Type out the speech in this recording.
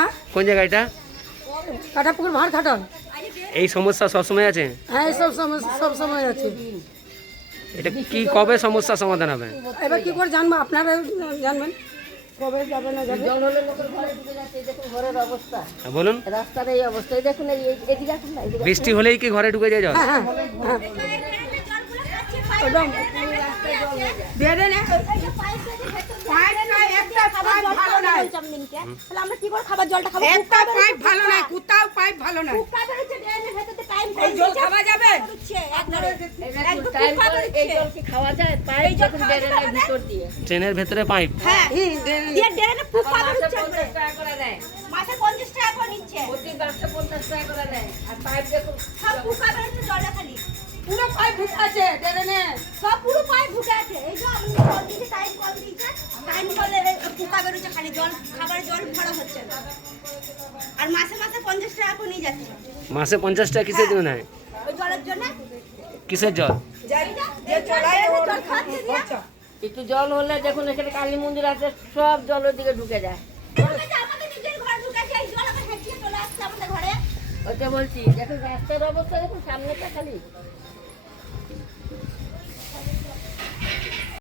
হ্যাঁ কোন জায়গা এটা? কাটাপুকুর ভাড় খাটন। এই সমস্যা সবসময় আছে? হ্যাঁ সব সময় আছে। এটা কি কবে সমস্যা সমাধান হবে? এবার কি করে জানবো, আপনারা জানবেন কবে যাবে না যাবে। জল হলে লোকের ঘরে ঢুকে যাচ্ছে, এই দেখুন ঘরের অবস্থা, হ্যাঁ, বলুন। রাস্তার এই অবস্থা, এই দেখুন এদিকে আসুন না, এদিকে বৃষ্টি হলেই কি ঘরে ঢুকে যায় জল? হ্যাঁ হ্যাঁ হ্যাঁ একদম বেড়ে নে আমরা কি করে খাবার জলটা খাবো? একটা পাইপ ভালো নাই, কোথাও পাইপ ভালো নাই। এই জল খাওয়া যাবে? এই জল কি খাওয়া যায়? পাইপ যখন ড্রেনের ভিতর দিয়ে, ট্রেনের ভেতরে পাইপ? হ্যাঁ দিয়ে ড্রেনে পুক পাবে 50 টাকা করে দেয়, মাসে 50 টাকা করে নিচ্ছে। প্রতি বাক্সে 50 টাকা করে দেয়। আর পাইপ দেখুন সব পুক পাবে জলটা খালি পুরো পাইপ ঢুকে আছে ড্রেনে। সব পুরো পাইপ ঢুকে আছে। এই যে আমি কল দিয়েছি, টাইম কল দিয়েছে, টাইম কলে পুকা বেরোচ্ছে খালি, জল খাবারের জল ভরা হচ্ছে না। আর মাসে মাসে 50 টাকা করে নিয়ে যাচ্ছে মাসে 50 টাকা কিসের জন্য নেয়? ওই জলের জন্য। কিসের জল? জল খাচ্ছে দিয়ে একটু জল হলে দেখুন এখানে কালী মন্দির আছে, সব জলের দিকে ঢুকে যায়। ঢুকে যায়, আমাদের নিজের ঘরে ঢুকেছে, এই জল আবার হেঁটিয়ে চলে আসছে আমাদের ঘরে। ওটা বলছি, দেখুন রাস্তার অবস্থা দেখুন, সামনেটা খালি